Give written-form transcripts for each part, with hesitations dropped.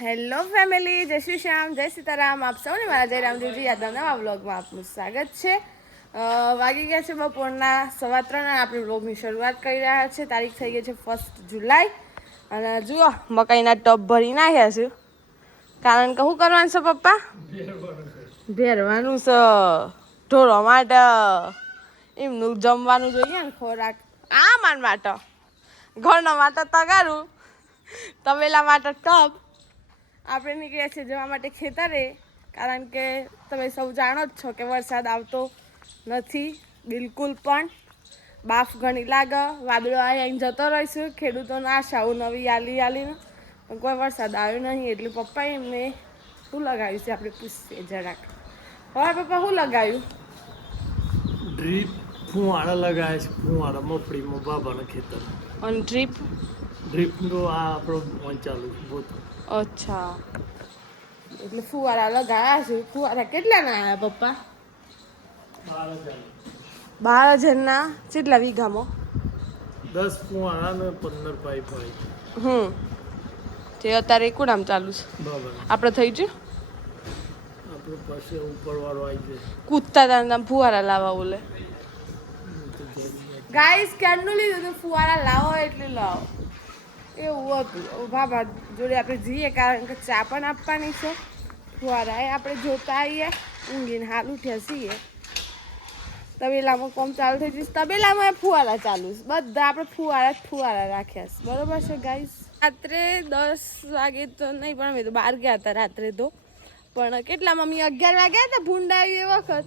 Hello family, જય શ્રી શ્યામ, જય સીતારામ. આપ સૌને મારા જયરામજીજી યાદવ નવા વ્લોગમાં આપનું સ્વાગત છે. વાગી ગયા છે બપોરના 3:15. આપણે વ્લોગની શરૂઆત કરી રહ્યા છે. તારીખ થઈ ગઈ છે 1 જુલાઈ. અને જુઓ મકાઈના ટબ ભરી નાખ્યા છે. કારણ કે શું કરવાનું છે પપ્પા? ભેરવાનું છે ઢોરો માટે. એમનું જમવાનું જોઈએ ને ખોરાક. આ માર માટે ઘરના માટે તગારું, તબેલા માટે ટબ. આપણે નીકળ્યા છીએ જવા માટે ખેતરે, કારણ કે તમે સૌ જાણો જ છો કે વરસાદ આવતો નથી બિલકુલ પણ. બાફ ઘણી લાગે, વાદળો આવીને જતો રહીશું. ખેડૂતોને આશાઓ નવી આલીને પણ કોઈ વરસાદ આવ્યો નહીં. એટલે પપ્પાએ એમને શું લગાવ્યું છે આપણે પૂછીએ જરાક. હવે પપ્પા શું લગાવ્યું? ડ્રીપ ફુવારા લગાવ્યા છે. ફુવારા મફળીમાં બાબાના ખેતર. અને ડ્રીપનો આ આપણો ફોન ચાલુ છે બહુ. અચ્છા, એટલે ફુવારા લગાવ્યા છે. ફુવારા કેટલાના આવ્યા પપ્પા? 12,000ના. કેટલા વીઘામાં? 10 ફુવારા ને 15 પાઇપ હોય. તે અત્યારે કોણ આમ ચાલુ છે? બરાબર. આપણે થઈ ગયું. આપણો પાસે ઉપરવાળો આવી જાય. કૂદતા તાના ફુવારા લાવવા બોલે. ગાઈસ ક્યારનું લીધું તો ફુવારા લાવો એટલે લાવો એવું હતું. બાબા જોડે આપણે જઈએ, કારણ કે ચા પણ આપવાની છે. ફુવારા એ આપણે જોતા આવીએ. ઊંઘીને હાલ ઉઠ્યા છીએ. તબેલામાં કોમ ચાલુ થઈ જશે. તબેલામાં ફુવારા ચાલુ છે. બધા આપણે ફુવારા રાખ્યા છે. બરોબર છે ગાઈસ? રાત્રે 10 વાગે તો નહીં, પણ અમે તો બહાર ગયા હતા રાત્રે તો. પણ કેટલા મમ્મી 11 વાગ્યા હતા ભૂંડ આવી એ વખત.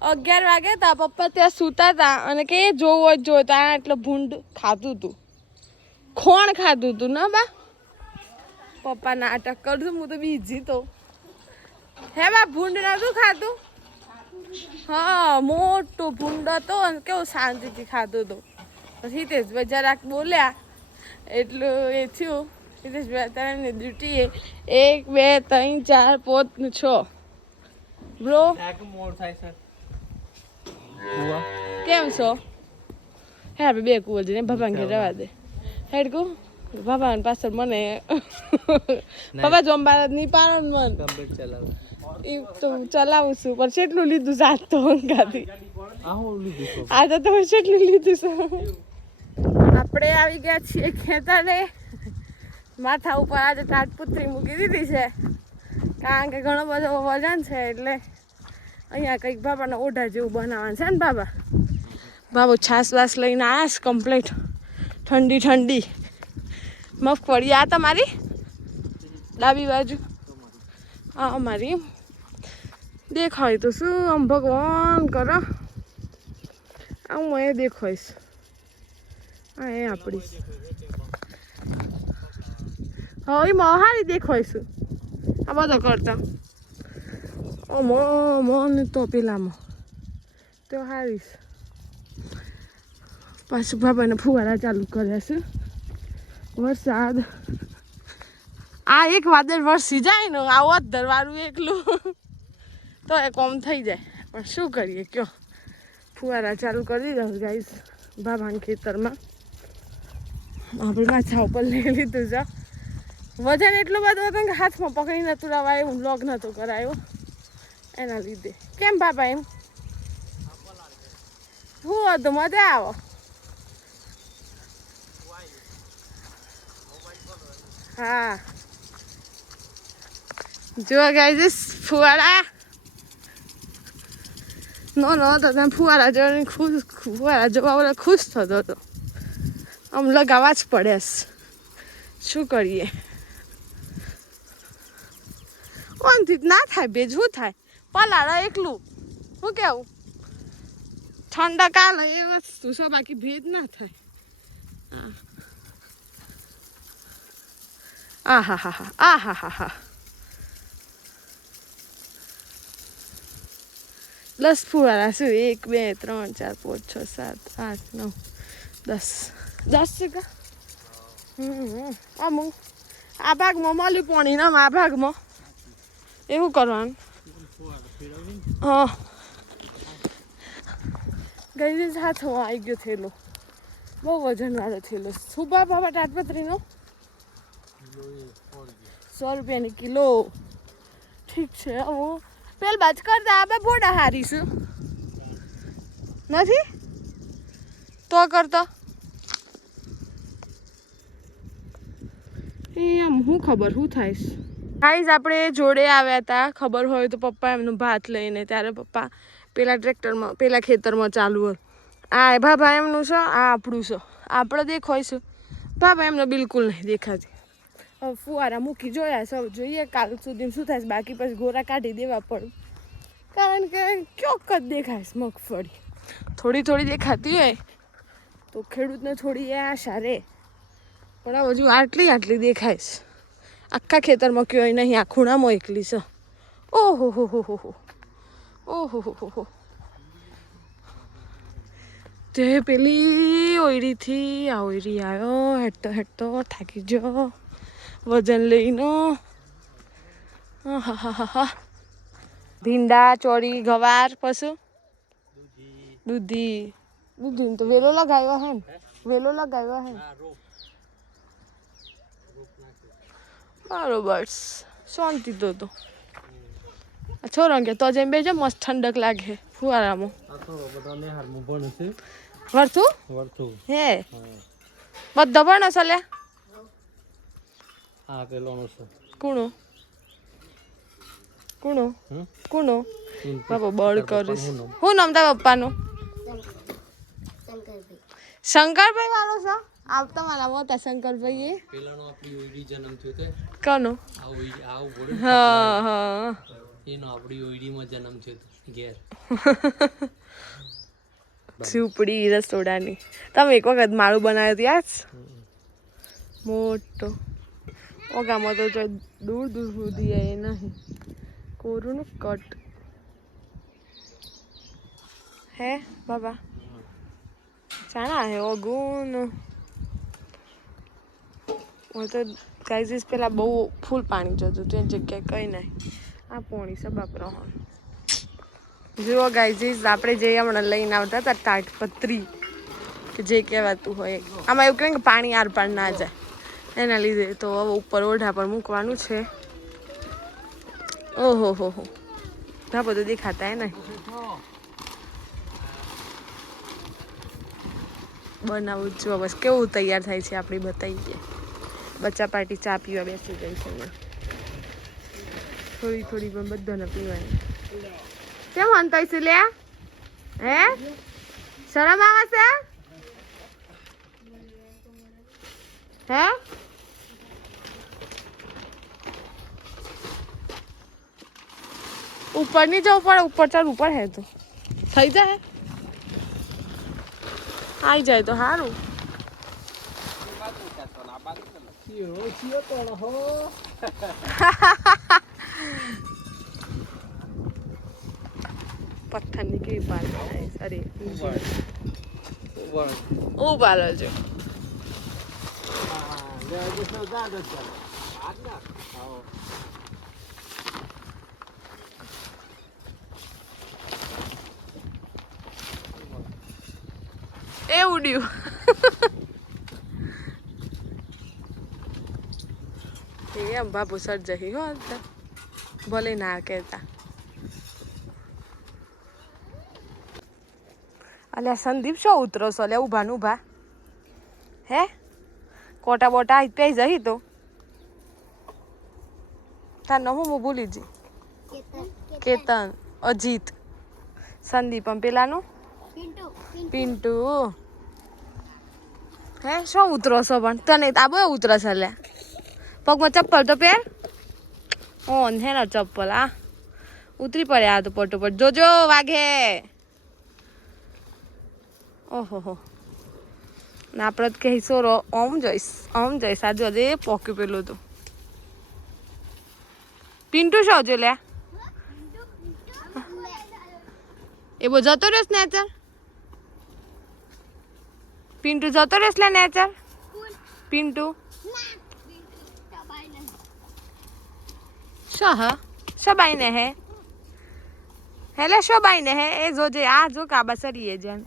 11 વાગ્યા હતા. પપ્પા ત્યાં સૂતા હતા અને કે જોવો જ જોવો ત્યાં એટલે ભૂંડ ખાતું હતું. ખોણ ખાતું હતું ને બા? પપ્પા નાટક કરતું, હું તો બીજી તો હે બા. ભૂંડ નતું ખાતું? હા, મોટો ભૂંડ હતો અને કેવું શાંતિથી ખાતું હતું. પછી હિતેશભાઈ જરાક બોલ્યા એટલું એ થયું. હિતેશભાઈ અત્યારે ડ્યુટી 1 2 3 4 5 6 બ્રો. કેમ છો? હે આપણે બે કુવર જઈને બાબાને ઘેર રવા દે. હેડ કહું બાબાને પાછળ મને બાબા જમવા નહીં પાડો ને મન. એ તો ચલાવું છું, પણ કેટલું લીધું જાત તો અંગાથી. આ તો તમે કેટલું લીધું છે. આપણે આવી ગયા છીએ ખેતરે. માથા ઉપર આજે તાટપુત્રી મૂકી દીધી છે, કારણ કે ઘણો બધો વજન છે. એટલે અહીંયા કંઈક બાબાના ઓઢા જેવું બનાવવાનું છે ને બાબા. બાબો છાસ વાસ લઈને આવ્યા છે કમ્પ્લીટ. ઠંડી ઠંડી મગફળી. આ તમારી ડાબી બાજુ, આ અમારી. દેખાય તો શું આમ ભગવાન કરો. આમ એ દેખાઈશ. આ એ આપણી હવે હારી દેખાઈશું. આ બધો કરતા મને તો પેલામાં તો હારીશ. પાછું બાબાને ફુવારા ચાલુ કર્યા છે. વરસાદ આ એક વાદળ વરસી જાય ને આવો ધરવાળું એકલું તો એ કોમ થઈ જાય. પણ શું કરીએ કયો? ફુવારા ચાલુ કરી દીધા ગાઈસ બાબાના ખેતરમાં. આપણે માથા ઉપર લઈ લીધું છે. વજન એટલું બધું હતું કે હાથમાં પકડી નતું રવાય એવું. વ્લોગ નતો કરાયો એના લીધે. કેમ બાબા એમ શું હતું? મજા આવો. હા જો ગાઈસ ફુવારા નો તો તમે ફુવારા જોઈને ફુવારા જોવા ઓલા ખુશ થતો હતો. આમ લગાવવા જ પડે. શું કરીએ? ઓનથી ના થાય ભેજ. શું થાય? પલાળા એકલું. શું કેવું? ઠંડા કાલે એ વસ્તુ છે, બાકી ભેજ ના થાય. આહા 10 ફુવારા શું? 1 2 3 4 5 6 7 8 9 10 છે કા? અમુક આ ભાગમાં મળ્યું પાણી ના આ ભાગમાં એવું કરવાનું. હા ગઈ હાથમાં આવી ગયો થેલો. બહુ વજન વાળો થેલો. શું બાબા તાટપત્રીનો 100 રૂપિયાની કિલો. ઠીક છે હું પેલ બાજ કરતા આપણે બોડા હારીશું નથી તો કરતો એ આમ શું ખબર શું થાય ગાઈઝ આપણે જોડે આવ્યા હતા ખબર હોય તો પપ્પા એમનું ભાત લઈને ત્યારે પપ્પા પેલા ટ્રેક્ટરમાં પેલા ખેતરમાં ચાલુ હોય આ બાબા એમનું છે આ આપણું છે આપણે દેખાય છે બાબા એમને બિલકુલ નહીં દેખાતી હવે ફુવારા મૂકી જોયા સૌ જોઈએ કાલ સુધી શું થાય બાકી પછી ગોરા કાઢી દેવા પડે કારણ કે ચોક્કસ દેખાય મગફળી થોડી થોડી દેખાતી હોય તો ખેડૂતને થોડી એ આશા રહે પણ આ હજુ આટલી દેખાય છે આખા ખેતરમાં કયો નહીં આ ખૂણામાં એકલી છે ઓહો હો હો હો ઓહો હો હો તે પેલી ઓયરીથી આ ઓયરી આવ્યો હેઠતો થાકી ગયો વજન લઈને હા હા હા ભીંડા ચોળી ગવાર પશુ દૂધી તો વેલો લગાવ્યો હે બરોબર શાંતિ તો છોરો કે તો જેમ બેજો મસ્ત ઠંડક લાગે ફુવારામાં વર્થું હે બધા ભણો ચાલે કુણો બાપા બળ કરીશ હું નામ તારા પપ્પાનું શંકરભાઈ વાળો છે આવતા મારા મોટા શંકરભાઈ કનો હા એનો આપણી ઓઈડીમાં જન્મ થયો ઘેર ઝૂંપડી રસોડાની તમે એક વખત માળું બનાવ્યું યાદ મોટો ઓગામાં તો દૂર સુધી એ નહીં કોરુનું કટ હે બાબા ચાના હે ઓગુન હું તો ગાઈઝીસ પેલા બહુ ફૂલ પાણી જતું હતું એ જગ્યાએ કંઈ નહીં આ પોણી છે બાપરો જુઓ ગાઈઝીસ આપણે જે હમણાં લઈને આવતા હતા તાટપત્રી કે જે કહેવાતું હોય આમાં એવું કહે કે પાણી આર પાર ના જાય એના લીધે તો હવે ઉપર ઓઢા પર મૂકવાનું છે ઓહો હો હો ના બધું દેખાતા હે ને બનાવું છું બસ કેવું તૈયાર થાય છે આપણે બતાવીએ બચ્ચા પાર્ટી ચા પીવા બેસી ગઈ છે થોડી પણ બધાને પીવાની કેમ હંતાઈ છે લ્યા હે શરમ આવે છે હે ઉપર નહીં જવું પડે ઉપર ચાલ ઉપર હે તો થઈ જાય આવી જાય તો સારું પથ્થરની કેવી પાલ અરે ઉભાલો છો એ ઉડ્યું એમ બાબુ સર્જહી હો ભલે ના કહેતા અલ્યા સંદીપ શો ઉતરો છો લે ઉભા ઉભા હે કોટા બોટા પી જઈ તો તાર ન હું ભૂલી જી કેતન અજીત સંદીપ પેલાનું પિન્ટુ હે શું ઉતરો છો પણ તને આ બહુ ઉતરો છે લે પગમાં ચપ્પલ તો પહેર ઓન હે ને ચપ્પલ આ ઉતરી પડે આ તો પટોપટ જોજો વાઘે ઓહો હો ને આપણે તો કહી સોરો ઓમ જોઈશ આ જો દે પોક્યું પેલું તો પિન્ટુ શું જો લે એ બહુ જતો રહેશ નેચર પિન્ટુ જતો રહેશ લે નેચર પિન્ટુ શબાઈને હે હેલે શબાઈને હે એ જોજે આ જો કાબા સરીએ જેમ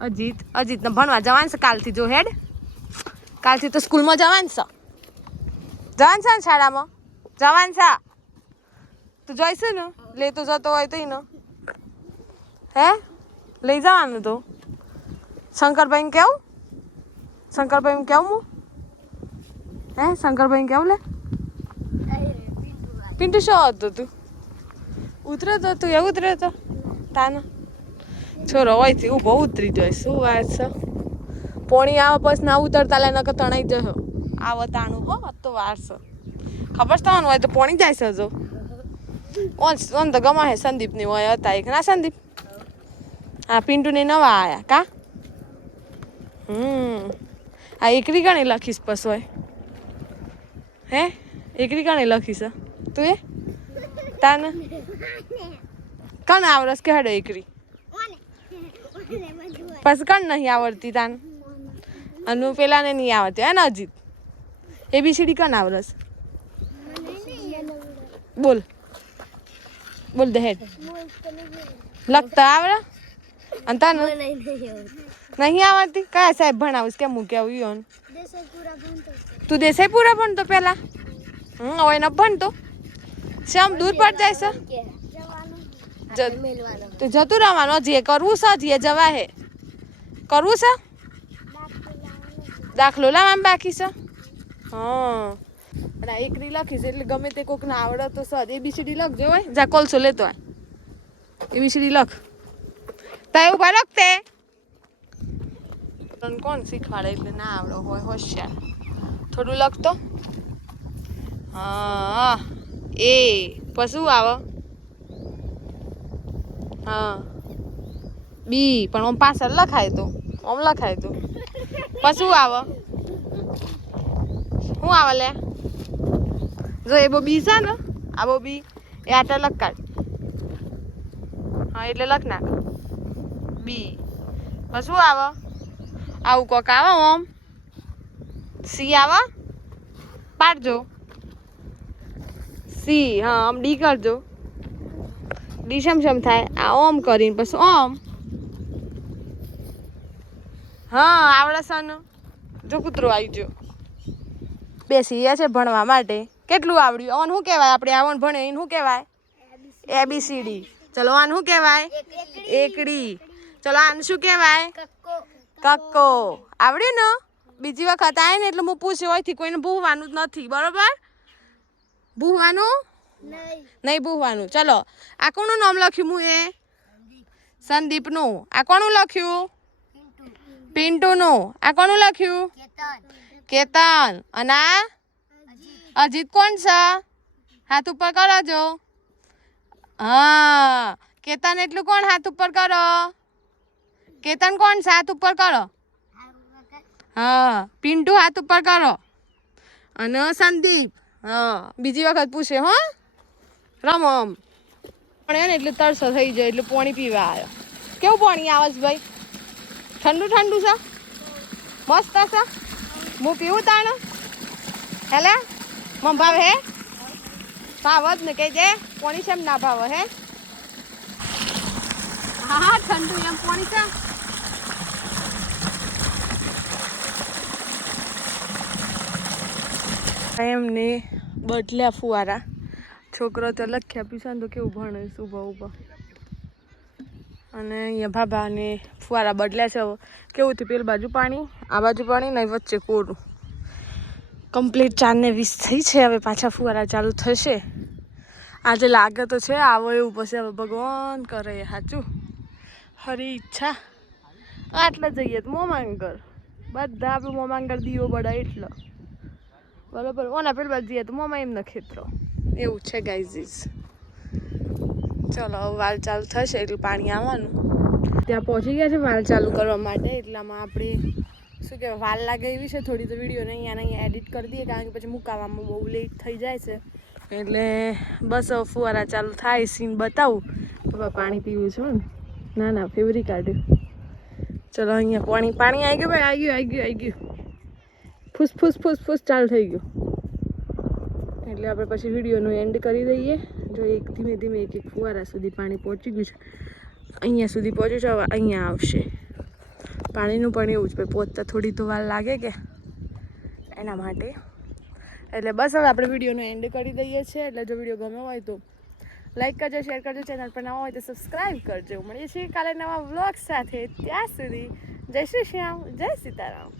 અજીત ને ભણવા જવાનું છે કાલથી જો હેડ કાલથી તો સ્કૂલમાં જવાનું છે જવાન છે ને શાળામાં જવાન છે તું જોઈશું ને લેતો જતો હોય તો ને હે લઈ જવાનું તો શંકરભાઈને કેવું શંકરભાઈને કેવું હું હે શંકરભાઈને કેવું લે પિન્ટુ શું હતું તું ઉતરે તો તું એ ઉતરે તો તાનો છોરો હોય થી ઊભો ઉતરી જાય શું વાત છે પોણી આવે પછી ના ઉતરતા લે નકર તણાઈ જશો આવો તાણું હો તો વાર છે ખબર છે તમને હોય તો પોણી જાય છે જો ઓન તો ગમા હે સંદીપની હોય હતા એક ના સંદીપ હા પિન્ટુને નવા આયા કા આ એકરી ગણી લખીશ પસ હોય હે એકરી ગણી લખીશ તું એ તાને કણ આવડસ કે હેડો એકરી પછી કણ નહીં આવડતી તાન અને પેલાને નહીં આવડતી હે ને અજીત ABCD કણ આવડસ બોલ બોલ દે હેડ લખતા આવડે અને તને નહીં આવડતી કયા સાહેબ ભણાવીશ કેમ હું કેવું યોન તું દેસાઈપુરા ભણતો પેલા હવે ન ભણતો શ્યામ દૂર પડ જાય છે તો જતું રહેવાનું હજી કરવું છે હજી જવા હે કરવું છે દાખલો લાવવામાં બાકી છે હા પણ એકરી લખીશ એટલે ગમે તે કોક ને આવડે તો સર ABCD લખજો હોય જા કોલસો લેતો હોય ABCD લખ તા એવું ભાઈ લખતે કોણ શીખવાડે એટલે ના આવડો હોય હોશિયાર થોડું લખતો હા એ પછી આવે હા બી પણ આમ પાછળ લખાય તો આમ લખાય તો પછી આવે શું આવે લે જો એ બો બી છે ને આ બો બી એ આટલા લખ હા એટલે લખ નાખ બી પછી આવે આવું કોક આવે ઓમ સી આવે પાડજો સી હા આમ ડી કરજો ડી શમ થાય આ ઓમ કરીને પછી ઓમ હા આવડે સન જો કૂતરો આવી ગયો બેસી ગયા છે ભણવા માટે કેટલું આવડ્યું ઓન શું કહેવાય આપણે આવણ ભણે એને શું કહેવાય ABCD ચલો આને શું કહેવાય એકડી ચલો આને શું કહેવાય કક્કો આવડ્યું ને બીજી વખત આવે ને એટલે હું પૂછ્યું હોયથી કોઈને ભૂવાનું જ નથી બરોબર ભૂવાનું નહીં ભૂવાનું ચલો આ કોનું નામ લખ્યું હું એ સંદીપનું આ કોનું લખ્યું પિન્ટુનું આ કોનું લખ્યું કેતન અને આ અજીત કોણ છે હાથ ઉપર કરો જો હા કેતન એટલું કોણ હાથ ઉપર કરો કેતન કોણ છે હાથ ઉપર કરો હા પિન્ટુ હાથ ઉપર કરો અને સંદીપ હા બીજી વખત પૂછે હો રમો પણ એને એટલે તરસો થઈ જાય એટલે પાણી પીવા આવ્યો કેવું પાણી આવે છે ભાઈ ઠંડુ ઠંડુ છે મસ્ત છે હું પીવું તાણ હેલે મમ ભાવે હે ભાવ જ ને કહેજે પાણી છે એમ ના ભાવે હે હા હા ઠંડુ એમ પાણી છે એમને બદલ્યા ફુવારા છોકરો તો લખ્યા પીસા તો કેવું ભણે ઊભા ઊભા અને અહીંયા ભાભાને ફુવારા બદલ્યા છે કેવું થયું પેલી બાજુ પાણી આ બાજુ પાણી ને વચ્ચે કોરું કમ્પ્લીટ 4:20 થઈ છે હવે પાછા ફુવારા ચાલુ થશે આજે લાગે તો છે આવો એવું પછી હવે ભગવાન કરે સાચું હરી ઈચ્છા આટલે જઈએ તો મોમાંગર બધા આપણે મોમાંગર દીવો બળાય એટલે બરાબર ઓના પેલી બાજુ જઈએ તો મોમાં એમના ખેતરો એવું છે ગાઈઝીસ ચલો વાલ ચાલુ થશે એટલે પાણી આવવાનું ત્યાં પહોંચી ગયા છે વાલ ચાલુ કરવા માટે એટલામાં આપણે શું કહેવાય વાલ લાગે એવી છે થોડી તો વિડીયોને અહીંયા એડિટ કરી દઈએ કારણ કે પછી મુકાવામાં બહુ લેટ થઈ જાય છે એટલે બસ ફુવારા ચાલુ થાય સીન બતાવું બાબા પાણી પીવું છું ને ના ફેવરી કાઢ્યું ચલો અહીંયા પાણી આવી ગયું ભાઈ આવી ગયું ફૂસ ફૂસ ફૂસ ફૂસ ચાલુ થઈ ગયું એટલે આપણે પછી વિડીયોનો એન્ડ કરી દઈએ જો એક ધીમે ધીમે એક ફુવારા સુધી પાણી પહોંચી ગયું છે અહીંયા સુધી પહોંચ્યું છે હવે અહીંયા આવશે પાણીનું પણ એવું જ ભાઈ પહોંચતા થોડી તો વાર લાગે કે એના માટે એટલે બસ હવે આપણે વિડીયોનો એન્ડ કરી દઈએ છીએ. એટલે જો વિડીયો ગમ્યો હોય તો લાઈક કરજો, શેર કરજો, ચેનલ પર નવા હોય તો સબસ્ક્રાઈબ કરજો. મળીએ છીએ કાલે નવા વ્લોગ સાથે. ત્યાં સુધી જય શ્રી શ્યામ, જય સીતારામ.